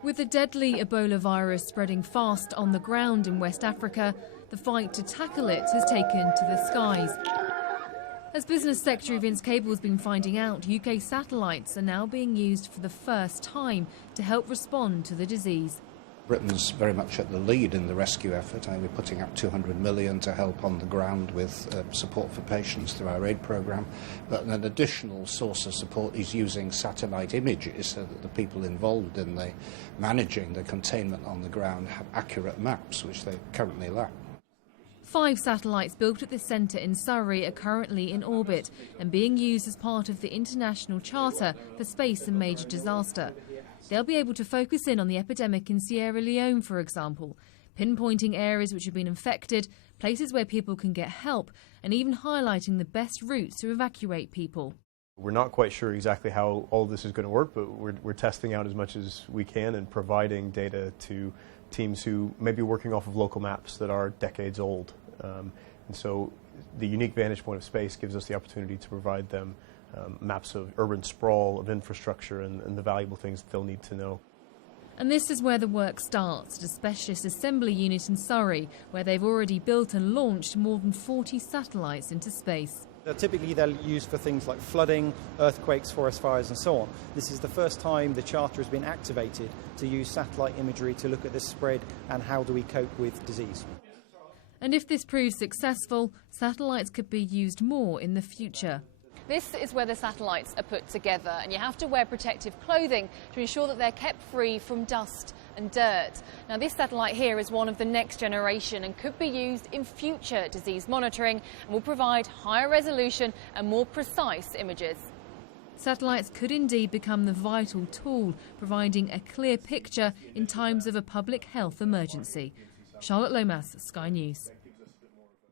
With the deadly Ebola virus spreading fast on the ground in West Africa, the fight to tackle it has taken to the skies. As Business Secretary Vince Cable has been finding out, UK satellites are now being used for the first time to help respond to the disease. Britain's very much at the lead in the rescue effort. We're putting up 200 million to help on the ground with support for patients through our aid programme. But an additional source of support is using satellite images so that the people involved in the managing the containment on the ground have accurate maps, which they currently lack. 5 satellites built at this centre in Surrey are currently in orbit and being used as part of the International Charter for Space and Major Disaster. They'll be able to focus in on the epidemic in Sierra Leone, for example, pinpointing areas which have been infected, places where people can get help, and even highlighting the best routes to evacuate people. We're not quite sure exactly how all this is going to work, but we're testing out as much as we can and providing data to teams who may be working off of local maps that are decades old. And so the unique vantage point of space gives us the opportunity to provide them maps of urban sprawl, of infrastructure, and the valuable things that they'll need to know. And this is where the work starts, at a specialist assembly unit in Surrey, where they've already built and launched more than 40 satellites into space. Typically they're used for things like flooding, earthquakes, forest fires and so on. This is the first time the Charter has been activated to use satellite imagery to look at the spread and how do we cope with disease. And if this proves successful, satellites could be used more in the future. This is where the satellites are put together, and you have to wear protective clothing to ensure that they're kept free from dust and dirt. Now, this satellite here is one of the next generation and could be used in future disease monitoring and will provide higher resolution and more precise images. Satellites could indeed become the vital tool, providing a clear picture in times of a public health emergency. Charlotte Lomas, Sky News.